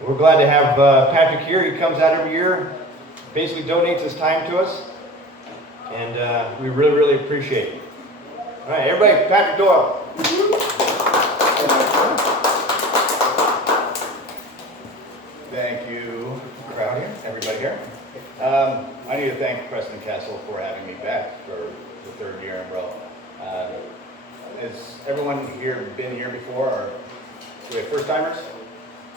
We're glad to have Patrick here. He comes out every year, basically donates his time to us, and we really, really appreciate it. All right, everybody, Patrick Doyle. Thank you, crowd here, everybody here. I need to thank Preston Castle for having me back for the third year in a row. Has everyone here been here before, or do we have first timers?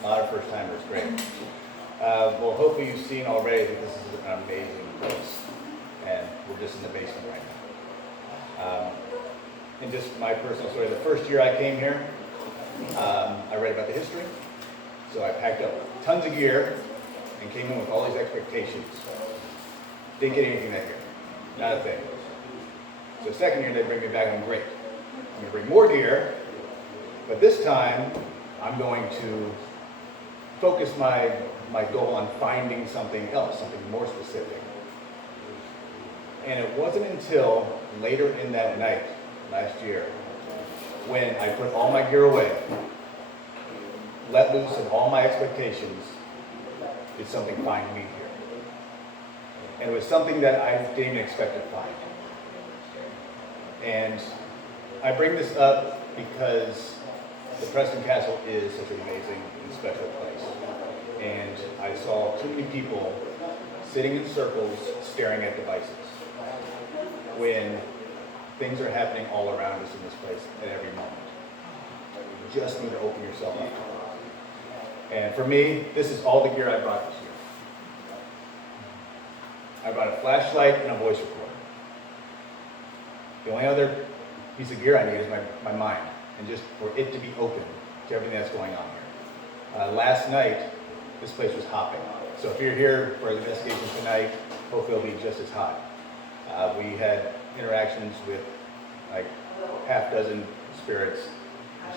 A lot of first timers, great. Well, hopefully you've seen already that this is an amazing place, and we're just in the basement right now. And just my personal story, the first year I came here, I read about the history, so I packed up tons of gear and came in with all these expectations. Didn't get anything that year, not a thing. So the second year they bring me back, I'm great. I'm gonna bring more gear, but this time I'm going to focus my goal on finding something else, something more specific. And it wasn't until later in that night, last year, when I put all my gear away, let loose of all my expectations, did something find me here. And it was something that I didn't even expect to find. And I bring this up because the Preston Castle is such an amazing and special place. And I saw too many people sitting in circles staring at devices when things are happening all around us in this place at every moment. You just need to open yourself up. And for me, this is all the gear I brought this year. I brought a flashlight and a voice recorder. The only other piece of gear I need is my mind, and just for it to be open to everything that's going on here. Last night, this place was hopping. So if you're here for the investigation tonight, hopefully it'll be just as hot. We had interactions with like half dozen spirits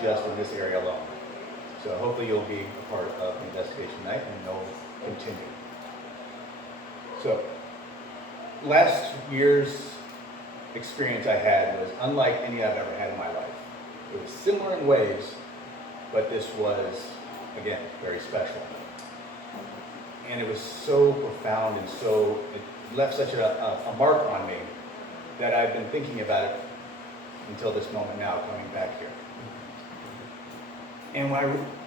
just in this area alone. So hopefully you'll be a part of the investigation tonight and they'll continue. So last year's experience I had was unlike any I've ever had in my life. It was similar in ways, but this was, again, very special. And it was so profound and it left such a mark on me that I've been thinking about it until this moment now, coming back here. And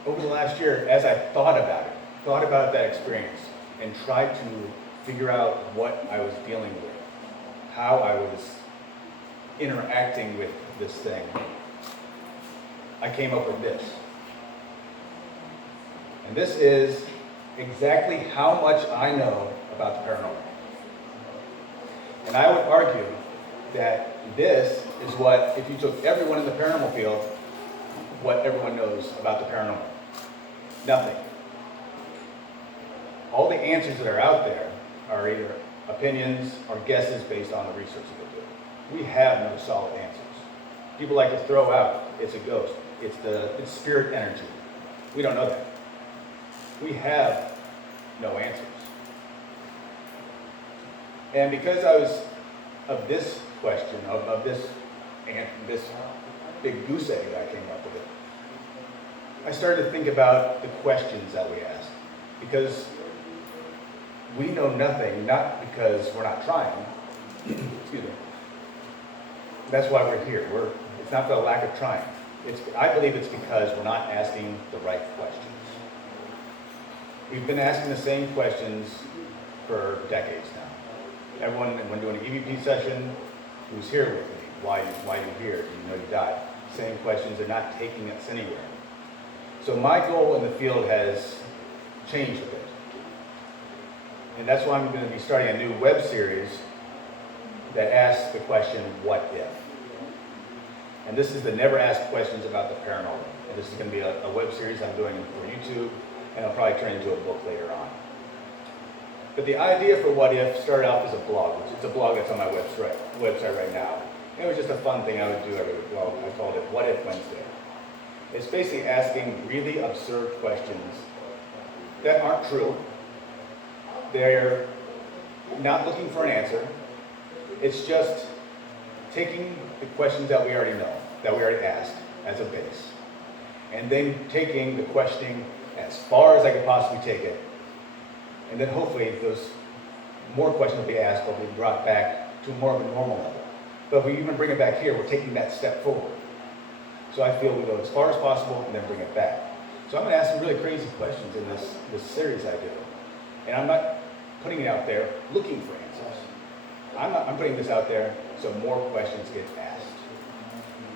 over the last year, as I thought about that experience, and tried to figure out what I was dealing with, how I was interacting with this thing, I came up with this. And this is exactly how much I know about the paranormal. And I would argue that this is what, if you took everyone in the paranormal field, what everyone knows about the paranormal. Nothing. All the answers that are out there are either opinions or guesses based on the research that they do. We have no solid answers. People like to throw out, it's a ghost, it's spirit energy. We don't know that. We have no answers. And because I was of this question, of this big goose egg that I came up with, I started to think about the questions that we ask. Because we know nothing, not because we're not trying. Excuse me. That's why we're here. It's not for the lack of trying. I believe it's because we're not asking the right questions. We've been asking the same questions for decades now. Everyone, when doing an EVP session, who's here with me? Why are you here? Do you know you died? Same questions, they're not taking us anywhere. So my goal in the field has changed a bit. And that's why I'm going to be starting a new web series that asks the question, what if? And this is the never asked questions about the paranormal. And this is going to be a web series I'm doing for YouTube, and I'll probably turn into a book later on. But the idea for What If started off as a blog. It's a blog that's on my website right now. And it was just a fun thing I would do every week. Well, I called it What If Wednesday. It's basically asking really absurd questions that aren't true. They're not looking for an answer. It's just taking the questions that we already know, that we already asked as a base, and then taking the questioning as as far as I could possibly take it. And then hopefully those more questions will be asked, but will be brought back to more of a normal level. But if we even bring it back here, we're taking that step forward. So I feel we go as far as possible and then bring it back. So I'm going to ask some really crazy questions in this series I do. And I'm not putting it out there looking for answers. I'm putting this out there so more questions get asked.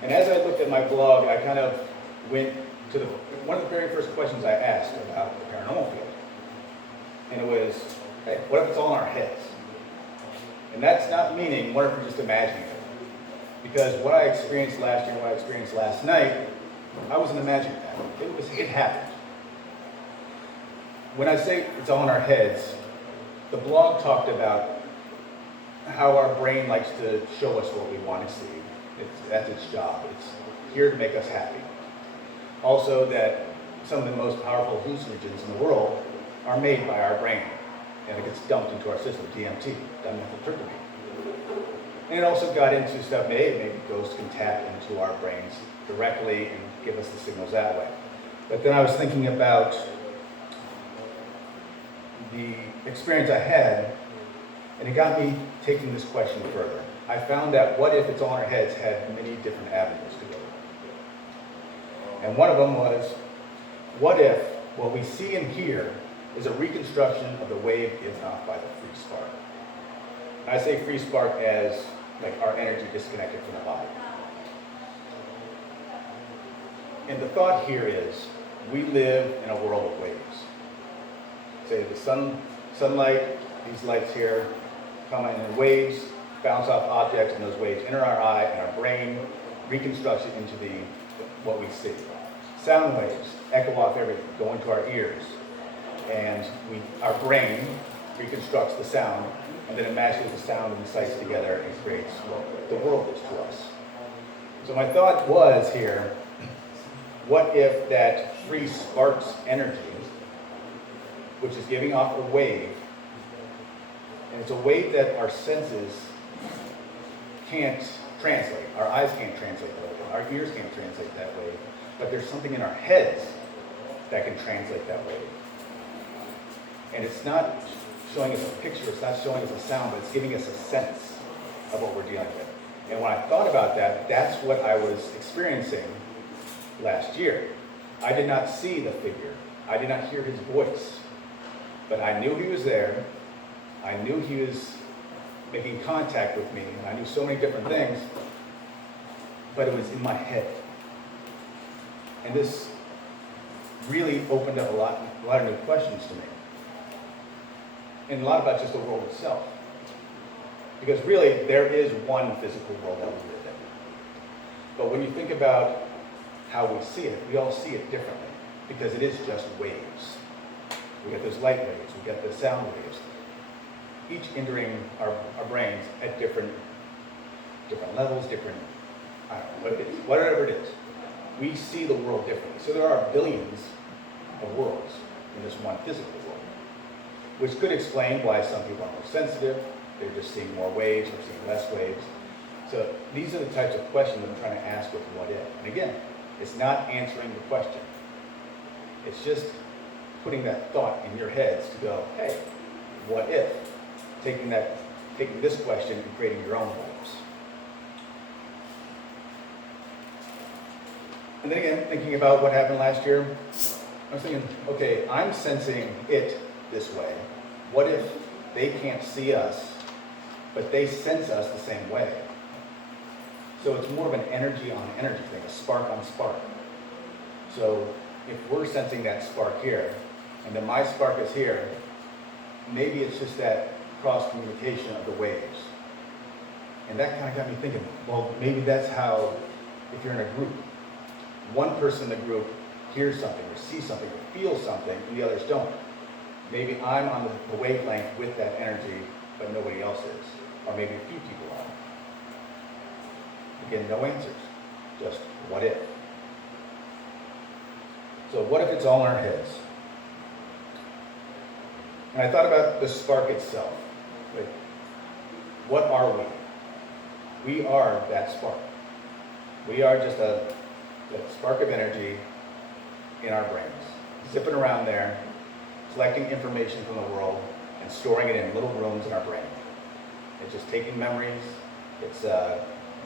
And as I looked at my blog, I kind of went to one of the very first questions I asked about the paranormal field. And it was, hey, what if it's all in our heads? And that's not meaning, what if we're just imagining it? Because what I experienced last year and what I experienced last night, I wasn't imagining that. It happened. When I say it's all in our heads, the blog talked about how our brain likes to show us what we want to see. That's its job. It's here to make us happy. Also that some of the most powerful hallucinogens in the world are made by our brain. And it gets dumped into our system, DMT, dimethyltryptamine. And it also got into stuff, maybe ghosts can tap into our brains directly and give us the signals that way. But then I was thinking about the experience I had, and it got me taking this question further. I found that what if it's all in our heads had many different avenues to go. And one of them was, what if what we see and hear is a reconstruction of the wave given off by the free spark? And I say free spark as like our energy disconnected from the body. And the thought here is, we live in a world of waves. Say the sunlight, these lights here come in waves, bounce off objects, and those waves enter our eye, and our brain reconstructs it into what we see. Sound waves echo off everything, go into our ears, and our brain reconstructs the sound, and then it matches the sound and the sights together and creates what the world is to us. So my thought was here, what if that free spark's energy, which is giving off a wave, and it's a wave that our senses can't translate. Our eyes can't translate that wave. Our ears can't translate that wave. But there's something in our heads that can translate that wave. And it's not showing us a picture, it's not showing us a sound, but it's giving us a sense of what we're dealing with. And when I thought about that, that's what I was experiencing last year. I did not see the figure. I did not hear his voice. But I knew he was there. I knew he was making contact with me. And I knew so many different things. But it was in my head. And this really opened up a lot of new questions to me. And a lot about just the world itself. Because really, there is one physical world that we live in. But when you think about how we see it, we all see it differently. Because it is just waves. We get those light waves, we get the sound waves. Each entering our brains at different levels, I don't know, whatever it is. We see the world differently. So there are billions of worlds in this one physical world, which could explain why some people are more sensitive. They're just seeing more waves or seeing less waves. So these are the types of questions I'm trying to ask with what if. And again, it's not answering the question. It's just putting that thought in your heads to go, hey, what if? Taking this question and creating your own waves. And then again, thinking about what happened last year, I was thinking, okay, I'm sensing it this way. What if they can't see us, but they sense us the same way? So it's more of an energy on energy thing, a spark on spark. So if we're sensing that spark here, and then my spark is here, maybe it's just that cross communication of the waves. And that kind of got me thinking, well, maybe that's how, if you're in a group, one person in the group hears something or sees something or feels something and the others don't. Maybe I'm on the wavelength with that energy, but nobody else is. Or maybe a few people are. Again, no answers, just what if. So what if it's all in our heads? And I thought about the spark itself. Like, what are we? We are that spark. We are just a spark of energy in our brains. zipping around there, collecting information from the world and storing it in little rooms in our brain. It's just taking memories. It's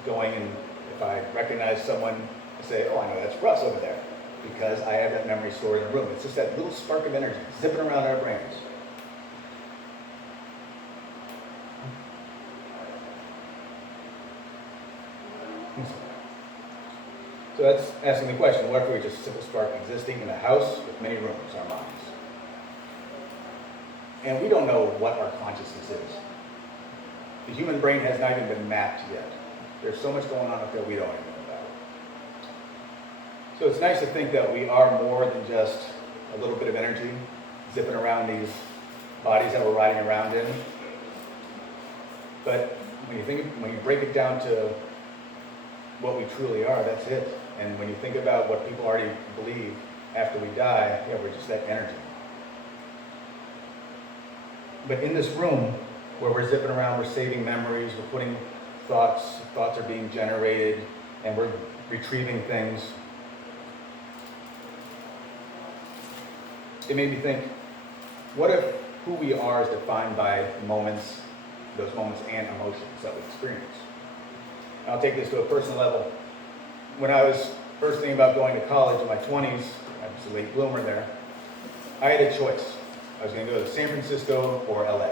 going, and if I recognize someone, I say, oh, I know that's Russ over there, because I have that memory stored in a room. It's just that little spark of energy zipping around our brains. So that's asking the question, what if we were just a simple spark existing in a house with many rooms, our minds? And we don't know what our consciousness is. The human brain has not even been mapped yet. There's so much going on up there we don't even know about. So it's nice to think that we are more than just a little bit of energy zipping around these bodies that we're riding around in. But when you break it down to what we truly are, that's it. And when you think about what people already believe after we die, yeah, we're just that energy. But in this room where we're zipping around, we're saving memories, we're putting thoughts are being generated, and we're retrieving things. It made me think, what if who we are is defined by moments, those moments and emotions that we experience? And I'll take this to a personal level. When I was first thinking about going to college in my 20s, I was a late bloomer there, I had a choice. I was going to go to San Francisco or LA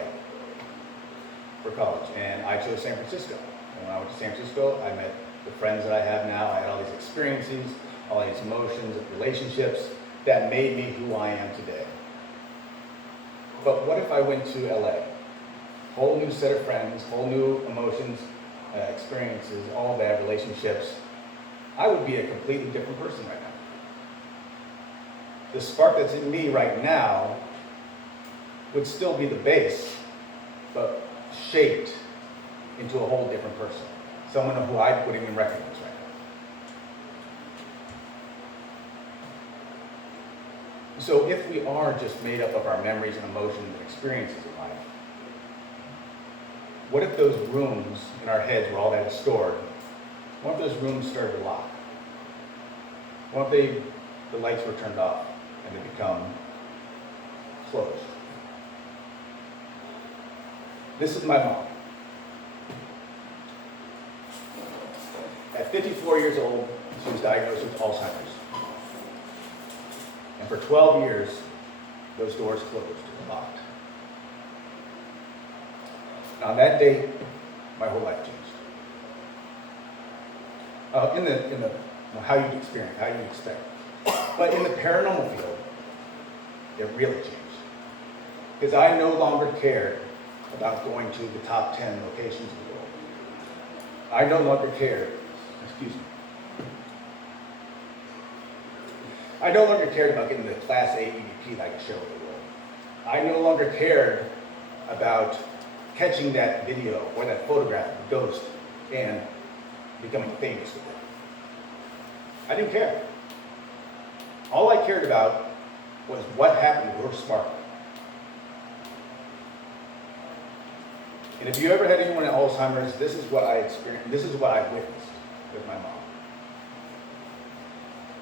for college, and I chose San Francisco. And when I went to San Francisco, I met the friends that I have now. I had all these experiences, all these emotions, relationships that made me who I am today. But what if I went to LA? Whole new set of friends, whole new emotions, experiences, all that, relationships. I would be a completely different person right now. The spark that's in me right now would still be the base, but shaped into a whole different person. Someone who I wouldn't even recognize right now. So if we are just made up of our memories and emotions and experiences in life, what if those rooms in our heads where all that is stored, what if those rooms started to lock? What if the lights were turned off and they become closed? This is my mom. At 54 years old, she was diagnosed with Alzheimer's. And for 12 years, those doors closed and locked. On that date, my whole life changed. How you experience, how you expect. But in the paranormal field, it really changed. Because I no longer cared about going to the top 10 locations in the world. I no longer cared, I no longer cared about getting the Class A EVP that I could share with the world. I no longer cared about catching that video or that photograph of a ghost and becoming famous with it. I didn't care. All I cared about was what happened to her spark. And if you ever had anyone at Alzheimer's, this is what I experienced, this is what I witnessed with my mom.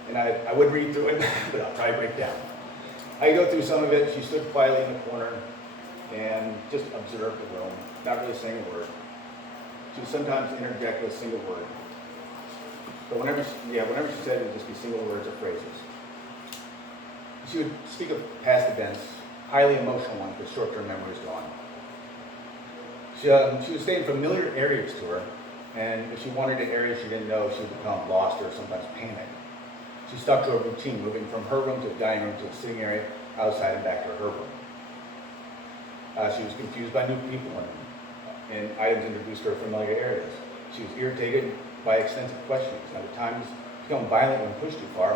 And I would read through it, but I'll probably break down. I go through some of it. She stood quietly in the corner and just observed the room, not really saying a word. She would sometimes interject with a single word. But whenever she said it would just be single words or phrases. She would speak of past events, highly emotional ones, but short-term memories gone. She would stay in familiar areas to her, and if she wandered in areas she didn't know, she would become lost or sometimes panic. She stuck to a routine, moving from her room to the dining room to the sitting area, outside and back to her room. She was confused by new people and items introduced to her familiar areas. She was irritated by extensive questions, and at times become violent when pushed too far.